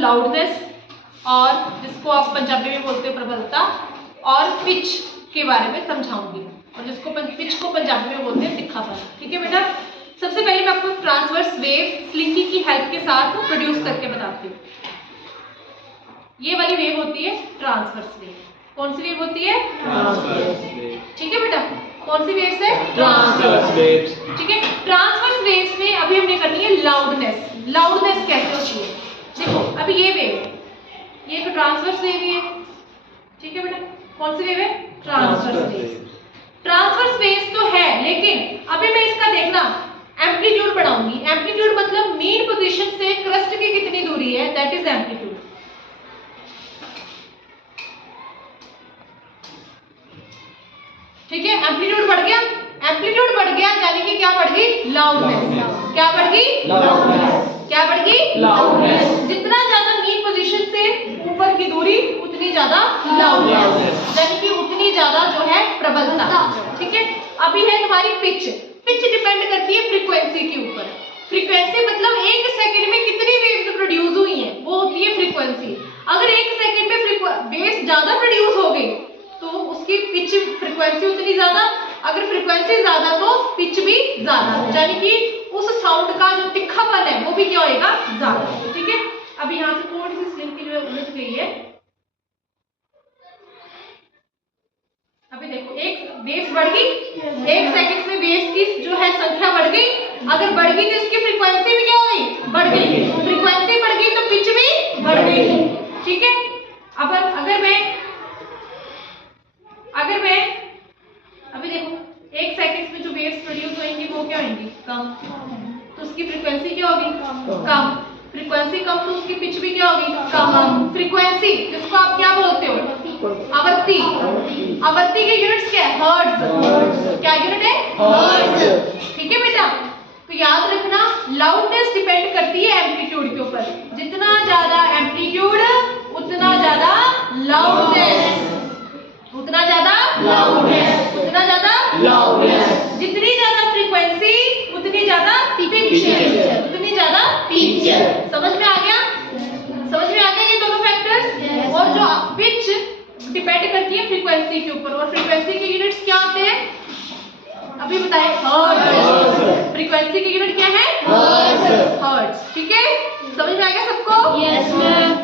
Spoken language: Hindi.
लाउडनेस और जिसको आप पंजाबी में बोलते हो प्रबलता और पिच के बारे में समझाऊंगी, और जिसको पिच को पंजाबी में बोलते हैं तिखापन। ठीक है बेटा, सबसे पहले मैं आपको ट्रांसवर्स वेव स्लिंगी की हेल्प के साथ प्रोड्यूस करके बताती हूँ। ये वाली वेव होती है ट्रांसवर्स वेव। कौन सी वेव होती है? Transverse wave. ठीक है बेटा, कौन सी वेव्स है? Transverse waves. ठीक है, ट्रांसवर्स वेव्स में अभी हमने करनी है लाउडनेस। लाउडनेस कैसे होती है? देखो अभी ये वेव है, ये तो ट्रांसवर्स वेव है। ठीक है बेटा, कौन सी वेव है? Transverse wave. ट्रांसवर्स वेव्स तो है, लेकिन अभी मैं इसका देखना एम्पलीट्यूड बढ़ाऊंगी। एम्पलीट्यूड मतलब मीन पोजीशन से क्रस्ट की कितनी दूरी है, दैट इज एम्पलीट्यूड। ठीक है, एम्पलीट्यूड बढ़ गया। एम्पलीट्यूड बढ़ गया यानी कि क्या बढ़ गई? लाउडनेस। क्या बढ़ गई? लाउडनेस। क्या बढ़ गई? लाउडनेस। जितना ज्यादा मीन पोजीशन से ऊपर की दूरी उतनी ज्यादा लाउडनेस, यानी कि उतनी ज्यादा जो है प्रबलता। ठीक है, अभी है तुम्हारी पिच। पिच डिपेंड करती है फ्रीक्वेंसी के ऊपर। फ्रीक्वेंसी मतलब एक सेकंड में कितनी वेव्स प्रोड्यूस हुई हैं, वो होती है फ्रीक्वेंसी। अगर एक सेकंड में वेव्स ज्यादा प्रोड्यूस हो गई तो उसकी पिच फ्रीक्वेंसी उतनी ज्यादा, अगर फ्रीक्वेंसी ज्यादा तो पिच भी ज्यादा, यानी कि उस साउंड का जो तिखापन है वो भी क्या होएगा? ज्यादा। ठीक है, अब यहाँ से थोड़ी सी स्लिंग की जो है उलझ गई है। अभी देखो एक वेव्स बढ़ गई, एक सेकंड में वेव्स की जो है संख्या बढ़ गई। अगर बढ़ गई तो इसकी फ्रीक्वेंसी भी क्या हो गई? बढ़ गई। फ्रीक्वेंसी बढ़ गई तो पिच भी बढ़ गई। ठीक है, अब अगर मैं अभी देखो एक सेकंड में जो वेव्स प्रोड्यूस होंगी वो क्या होंगी? कम। तो उसकी फ्रीक्वेंसी क्या होगी? कम। फ्रीक्वेंसी कम तो उसकी पिच भी क्या होगी? कम। फ्रीक्वेंसी जिसको आप क्या बोलते हो? आवृत्ति। आवृत्ति के यूनिट्स क्या है? हर्ट्ज। क्या यूनिट है? हर्ट्ज। ठीक है बेटा, तो याद रखना लाउडनेस डिपेंड करती है एम्पलीट्यूड के ऊपर। जितना ज्यादा एम्पलीट्यूड उतना ज्यादा लाउडनेस, उतना ज्यादा लाउडनेस, उतना ज्यादा लाउडनेस। जितनी ज्यादा फ्रीक्वेंसी उतनी ज्यादा पिच, उतनी ज्यादा पिच। समझ में आ गया? समझ में आ गया ये दोनों फैक्टर्स। और जो पिच डिपेंड करती है फ्रीक्वेंसी के ऊपर, और फ्रीक्वेंसी के यूनिट्स क्या होते हैं अभी बताए? हर्ट्ज। फ्रीक्वेंसी के यूनिट क्या है? हर्ट्ज। ठीक है, समझ में आ गया सबको? Yes ma'am.